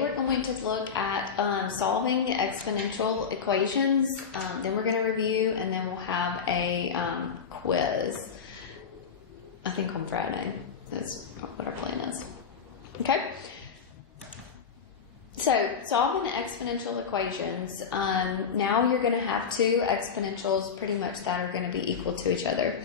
We're going to look at solving exponential equations, then we're going to review, and then we'll have a quiz, I think on Friday. That's what our plan is. Okay? So, solving the exponential equations, now you're going to have two exponentials pretty much that are going to be equal to each other.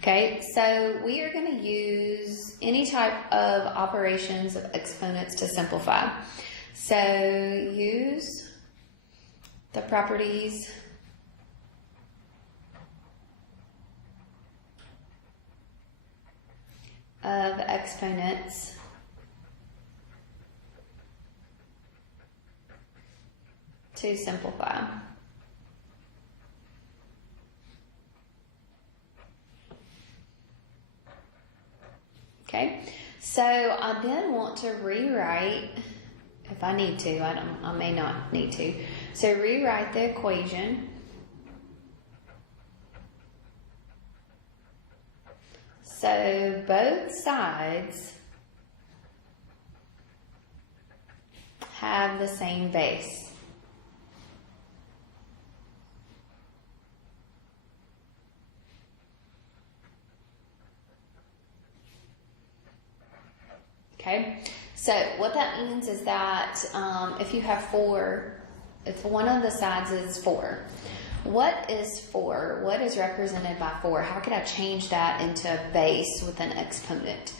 Okay, so we are going to use any type of operations of exponents to simplify. So use the properties of exponents to simplify. Okay, so I then want to rewrite, if I need to, I may not need to. So rewrite the equation so both sides have the same base. Okay, so what that means is that if you have 4, if one of the sides is 4, what is 4? What is represented by 4? How can I change that into a base with an exponent?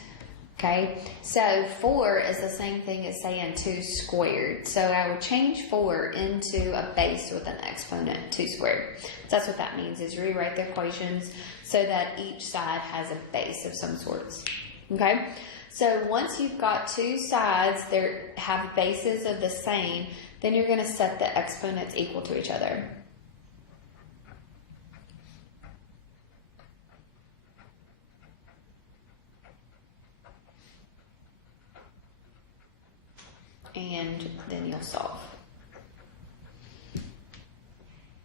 Okay, so 4 is the same thing as saying 2 squared. So I would change 4 into a base with an exponent, 2 squared. So that's what that means, is rewrite the equations so that each side has a base of some sorts. Okay? So once you've got two sides that have bases of the same, then you're going to set the exponents equal to each other. And then you'll solve.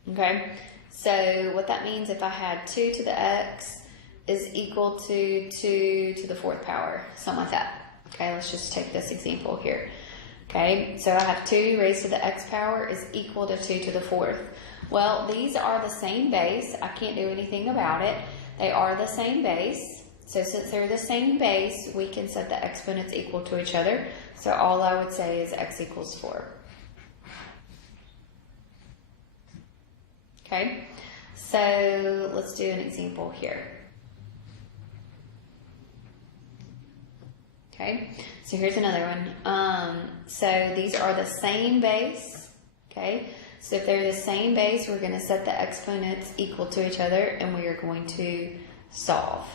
Okay, so what that means, if I had 2 to the x is equal to 2 to the 4th power, something like that. Okay, let's just take this example here. Okay, so I have 2 raised to the x power is equal to 2 to the 4th. Well, these are the same base. I can't do anything about it. They are the same base. So since they're the same base, we can set the exponents equal to each other. So all I would say is x equals 4. Okay, so let's do an example here. Okay, so here's another one. So these are the same base. Okay, so if they're the same base, we're going to set the exponents equal to each other, and we are going to solve.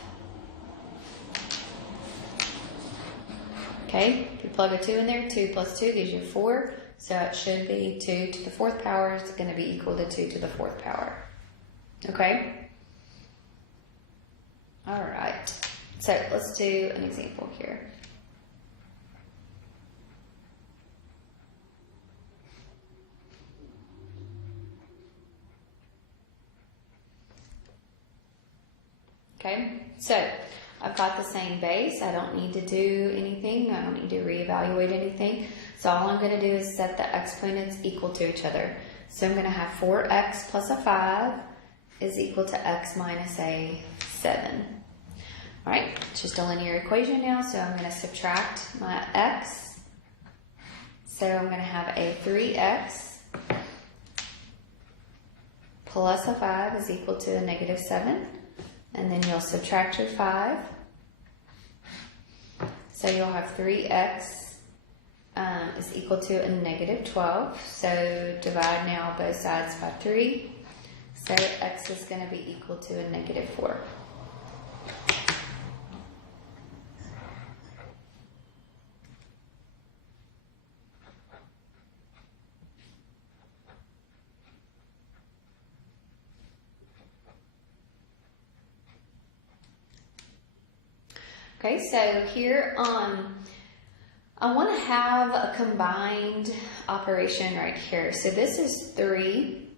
Okay, if you plug a 2 in there, 2 plus 2 gives you 4. So it should be 2 to the 4th power is going to be equal to 2 to the 4th power. Okay? All right. So let's do an example here. Okay, so I've got the same base. I don't need to do anything. I don't need to reevaluate anything. So all I'm going to do is set the exponents equal to each other. So I'm going to have 4x plus a 5 is equal to x minus a 7. All right, it's just a linear equation now, so I'm going to subtract my x. So I'm going to have a 3x plus a 5 is equal to a negative 7. And then you'll subtract your 5. So you'll have 3x is equal to a negative 12. So divide now both sides by 3. So x is going to be equal to a negative 4. Okay, so here I want to have a combined operation right here. So this is 3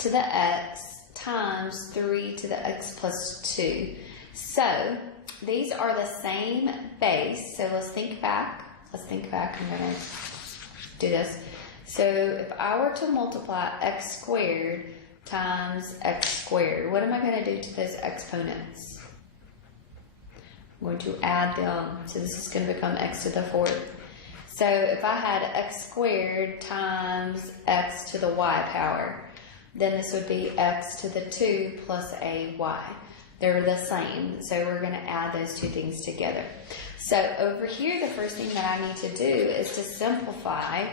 to the x times 3 to the x plus 2. So these are the same base. So let's think back. I'm going to do this. So if I were to multiply x squared times x squared, what am I going to do to those exponents? I'm going to add them. So this is going to become x to the fourth. So if I had x squared times x to the y power, then this would be x to the 2 plus a y. They're the same, so we're going to add those two things together. So over here, the first thing that I need to do is to simplify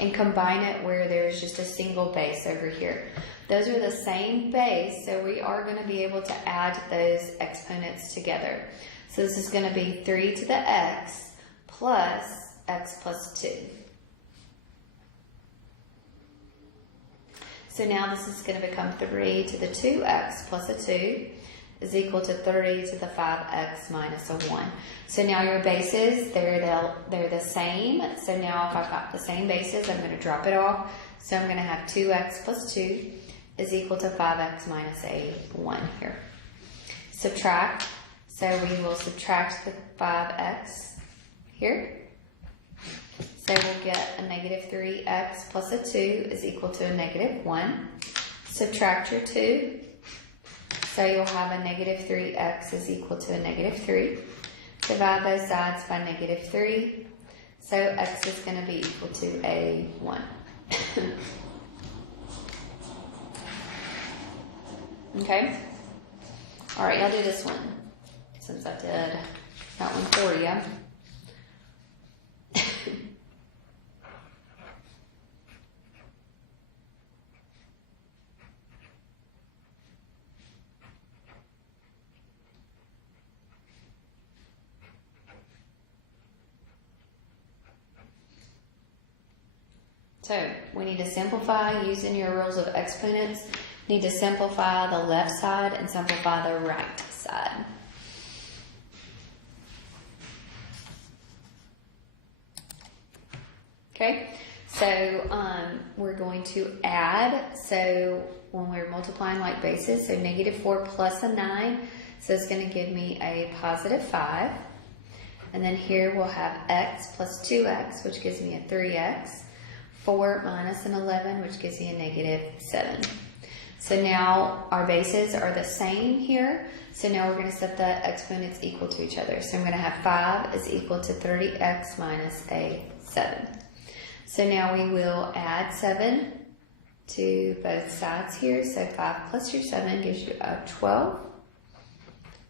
and combine it where there's just a single base over here. Those are the same base, so we are going to be able to add those exponents together. So this is going to be 3 to the x plus 2. So now this is going to become 3 to the 2x plus a 2 is equal to 30 to the 5x minus a 1. So now your bases, they're the same. So now if I've got the same bases, I'm going to drop it off. So I'm going to have 2x plus 2 is equal to 5x minus a 1 here. Subtract. So we will subtract the 5x here. So we'll get a negative 3x plus a 2 is equal to a negative 1. Subtract your 2. So you'll have a negative 3x is equal to a negative 3. Divide both sides by negative 3. So x is going to be equal to a 1. Okay? All right, I'll do this one since I did that one for you. So we need to simplify using your rules of exponents. You need to simplify the left side and simplify the right side. Okay, so we're going to add. So when we're multiplying like bases, so negative 4 plus a 9, so it's going to give me a positive 5. And then here we'll have x plus 2x, which gives me a 3x. 4 minus an 11, which gives me a negative 7. So now our bases are the same here. So now we're going to set the exponents equal to each other. So I'm going to have 5 is equal to 30x minus a 7. So now we will add 7 to both sides here. So 5 plus your 7 gives you a 12.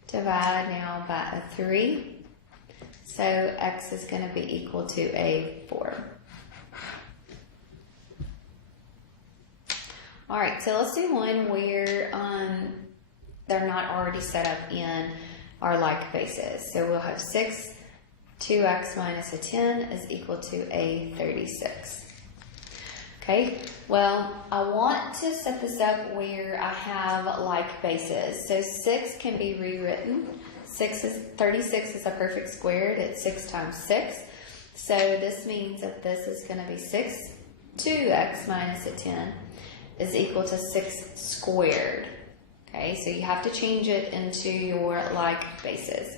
Divide now by a 3. So x is going to be equal to a 4. All right, so let's do one where they're not already set up in our like bases. So we'll have 6, 2x minus a 10 is equal to a 36. Okay, well, I want to set this up where I have like bases. So 6 can be rewritten. 36 is a perfect squared. It's 6 times 6. So this means that this is going to be 6, 2x minus a 10 is equal to 6 squared. Okay, so you have to change it into your like bases.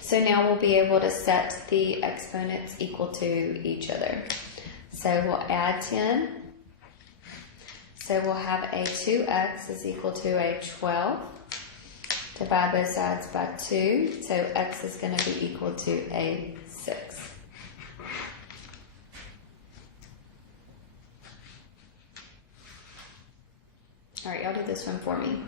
So now we'll be able to set the exponents equal to each other. So we'll add 10. So we'll have a 2x is equal to a 12. Divide both sides by 2. So x is going to be equal to a 6. All right, y'all do this one for me.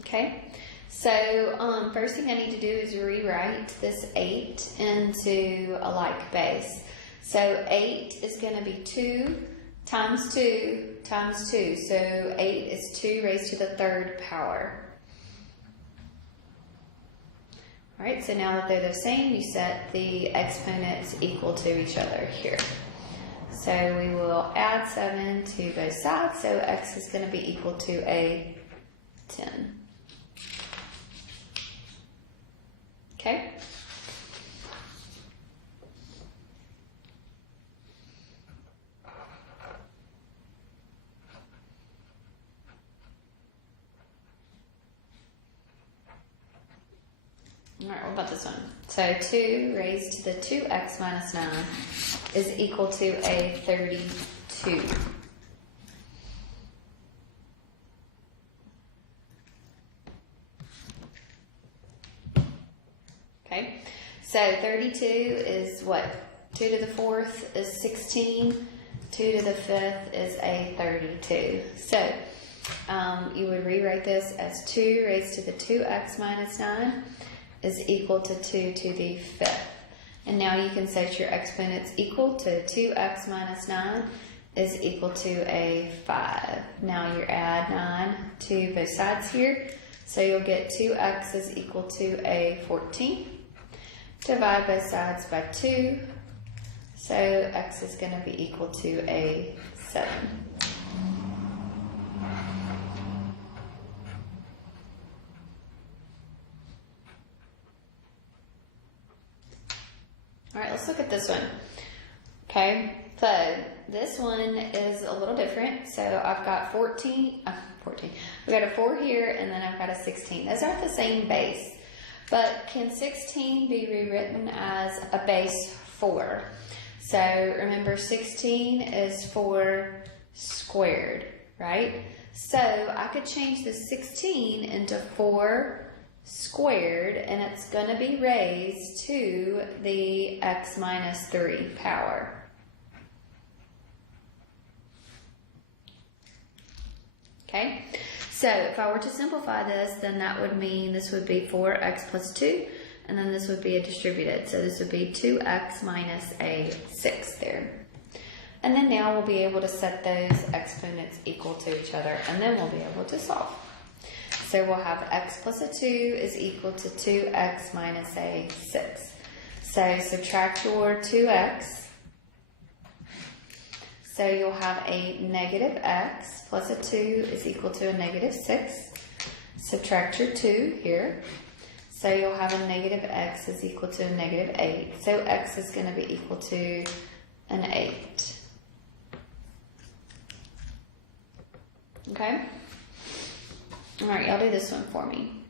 Okay, so first thing I need to do is rewrite this 8 into a like base. So 8 is going to be 2 times 2 times 2. So 8 is 2 raised to the 3rd power. All right, so now that they're the same, you set the exponents equal to each other here. So we will add 7 to both sides, so x is going to be equal to a 10. Okay? All right, what about this one? So 2 raised to the 2x minus 9 is equal to a 32. Okay, so 32 is what? 2 to the 4th is 16. 2 to the 5th is a 32. So you would rewrite this as 2 raised to the 2x minus 9 is equal to 2 to the 5th. And now you can set your exponents equal to 2x minus 9 is equal to a 5. Now you add 9 to both sides here. So you'll get 2x is equal to a 14. Divide both sides by 2. So x is going to be equal to a 7. All right, let's look at this one. Okay, so this one is a little different. So I've got 14. We've got a 4 here, and then I've got a 16. Those aren't the same base. But can 16 be rewritten as a base 4? So remember, 16 is 4 squared, right? So I could change the 16 into 4 squared, and it's going to be raised to the x minus 3 power. Okay, so if I were to simplify this, then that would mean this would be 4x plus 2, and then this would be a distributed. So this would be 2x minus a 6 there. And then now we'll be able to set those exponents equal to each other, and then we'll be able to solve. So we'll have x plus a 2 is equal to 2x minus a 6. So subtract your 2x. So you'll have a negative x plus a 2 is equal to a negative 6. Subtract your 2 here. So you'll have a negative x is equal to a negative 8. So x is going to be equal to an 8. Okay? All right, y'all do this one for me.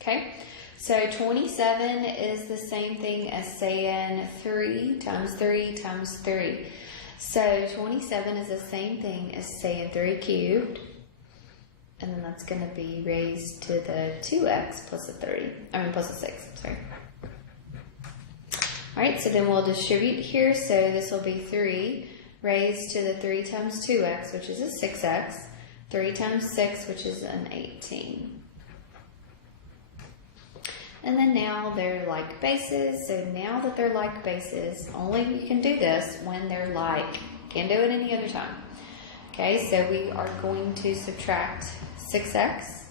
Okay, so 27 is the same thing as saying 3 times 3 times 3. So 27 is the same thing as saying 3 cubed, and then that's going to be raised to the 2x plus a 6, sorry. All right, so then we'll distribute here, so this will be 3 raised to the 3 times 2x, which is a 6x, 3 times 6, which is an 18. And then now they're like bases. So now that they're like bases, only you can do this when they're like. Can't do it any other time. Okay, so we are going to subtract 6x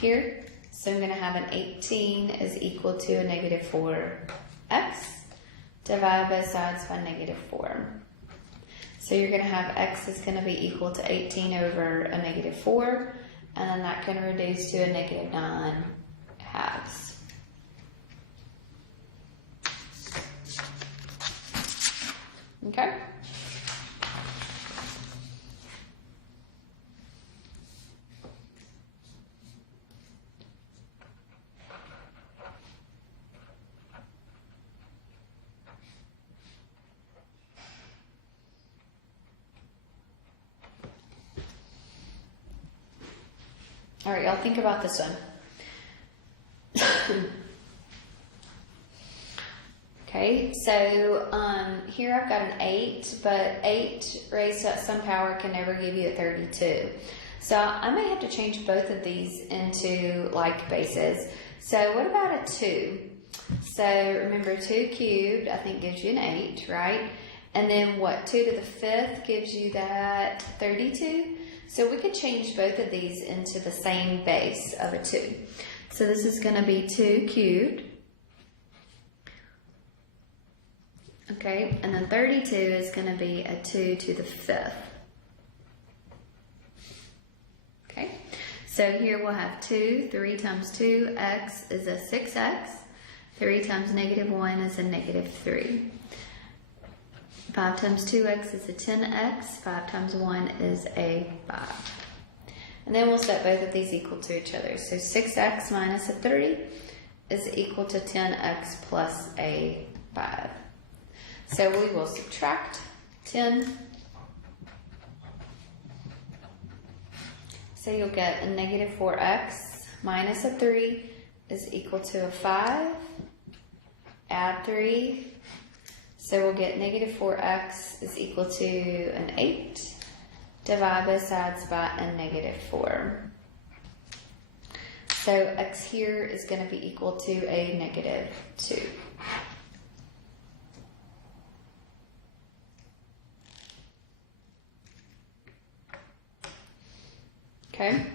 here. So I'm going to have an 18 is equal to a negative 4x. Divide both sides by negative 4. So you're going to have x is going to be equal to 18 over a negative 4. And then that can reduce to a negative 9 halves. Okay? All right, y'all think about this one. Okay, so here I've got an 8, but 8 raised to some power can never give you a 32. So I may have to change both of these into like bases. So what about a 2? So remember 2 cubed, I think gives you an 8, right? And then what, 2 to the 5th gives you that 32? So we could change both of these into the same base of a 2. So this is going to be 2 cubed. Okay, and then 32 is going to be a 2 to the 5th. Okay. So here we'll have 2, 3 times 2, x is a 6x. 3 times -1 is a -3. 5 times 2x is a 10x. 5 times 1 is a 5. And then we'll set both of these equal to each other. So 6x minus a 3 is equal to 10x plus a 5. So we will subtract 10. So you'll get a -4x minus a 3 is equal to a 5. Add 3. So we'll get -4x is equal to an 8. Divide both sides by a -4. So x here is going to be equal to a -2. Okay.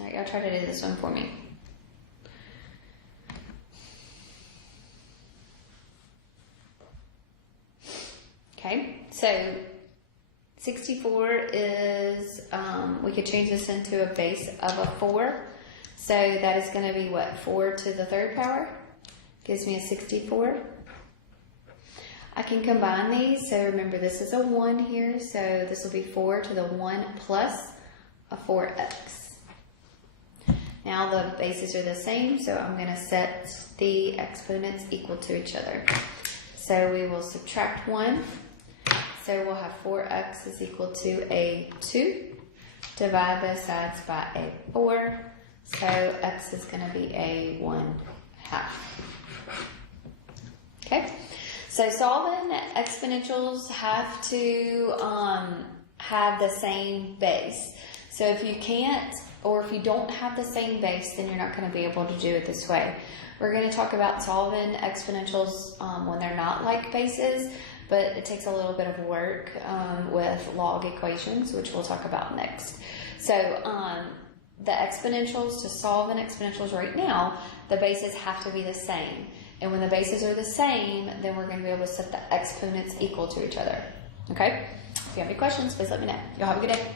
All right, y'all try to do this one for me. Okay, so 64 is, we could change this into a base of a 4. So that is going to be what, 4 to the 3rd power? Gives me a 64. I can combine these, so remember this is a 1 here, so this will be 4 to the 1 plus a 4x. Now the bases are the same, so I'm going to set the exponents equal to each other. So we will subtract 1. So we'll have 4x is equal to a 2. Divide both sides by a 4. So x is going to be a 1/2. Okay. So solving exponentials have to have the same base. So if you can't, or if you don't have the same base, then you're not going to be able to do it this way. We're going to talk about solving exponentials when they're not like bases, but it takes a little bit of work with log equations, which we'll talk about next. So the exponentials, to solve an exponentials right now, the bases have to be the same. And when the bases are the same, then we're going to be able to set the exponents equal to each other. Okay? If you have any questions, please let me know. Y'all have a good day.